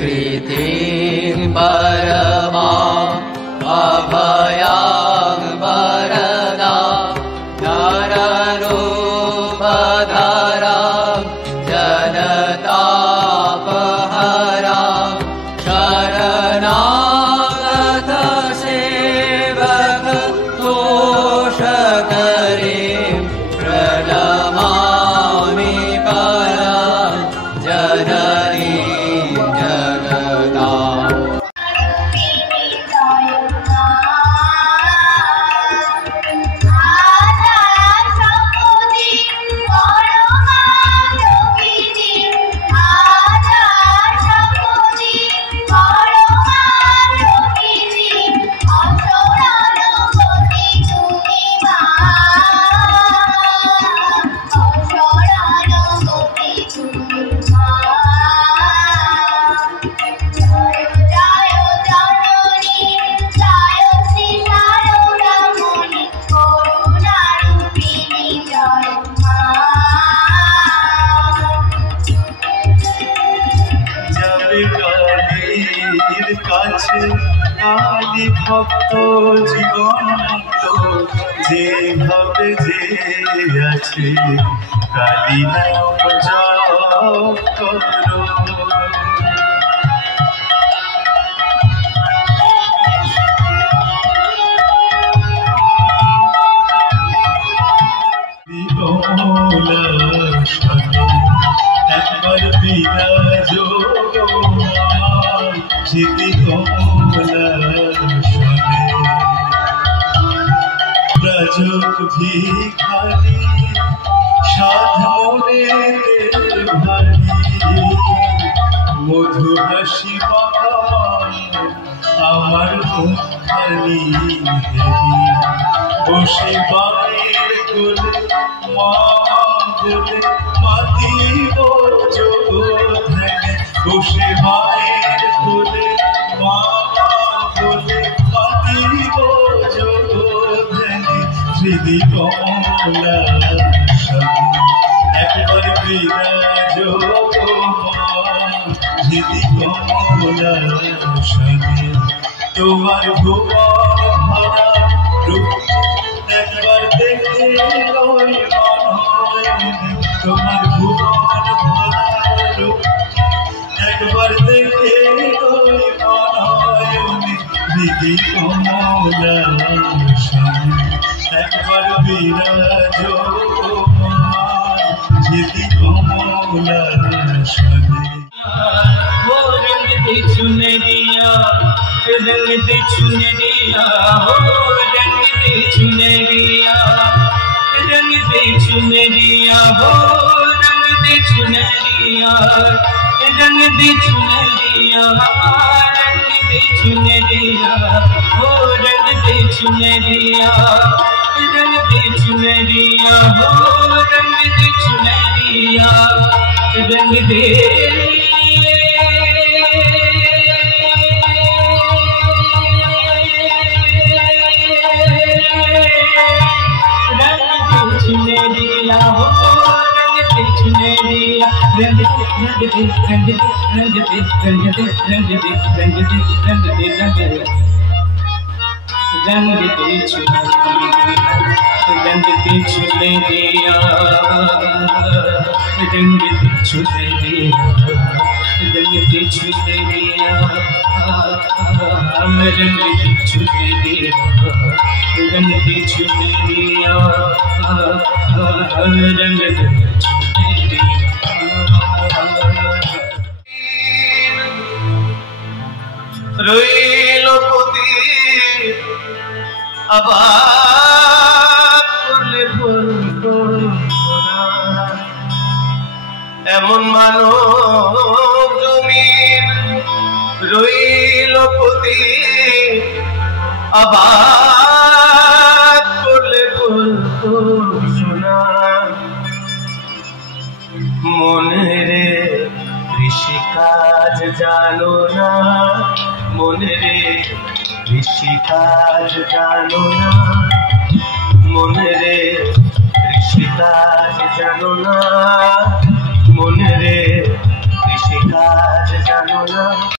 कृतिं परमां अभयां वरदा नररूपधरां जनतापहरां शरणागत सेवक तोषकरीं प्रणमामि परां जननीं जगताम्। आदि भक्त जीवन तो যেভাবে যে আছে কালী নাম জপ করো। একবার বিরাজ যেতে রাজক ভিখারি সাধনে ভারী মধু হাসি আমার মুখানি বসে বাইর কোলে মা বলে মাতিব যোগ ধ্যানে বসে মায়ের কোলে মা বলে মাতিব যোগ ধ্যানে হৃদি কমলা একবার বিরাজ হৃদি কমলা তোমার ভুবন ভরা রূপ একবার দেখে তোমার ভুবন ভরা রূপ একবার দেখে হৃদি কমলা একবার বিরাজ হৃদি কমলা वो रंग दे चुनरिया रंग दे चुनरिया हो रंग दे चुनरिया रंग दे चुनरिया हो रंग दे चुनरिया रंग दे चुनरिया रंग दे चुनरिया हो रंग दे चुनरिया रंग दे चुनरिया हो रंग दे चुनरिया रंग दे चुनरिया हो रंग दे चुनरिया रंग दे रंग दे रंग दे रंग दे रंग दे रंग दे रंग दे रंग दे रंग दे रंग दे चुनरिया रंग दे चुनरिया रंग दे चुनरिया रंग दे चुनरिया रंग दे चुनरिया रंग दे चुनरिया रंग दे রইল পতি আবার করলে বলবো এমন মানব জমিন রইল পতি আবার করলে বলবো শোনা মনে রে কৃষিকাজ জানো না মনে রে কৃষিকাজ জানো না মনে রে কৃষিকাজ জানো না মনে রে কৃষিকাজ জানো জানো না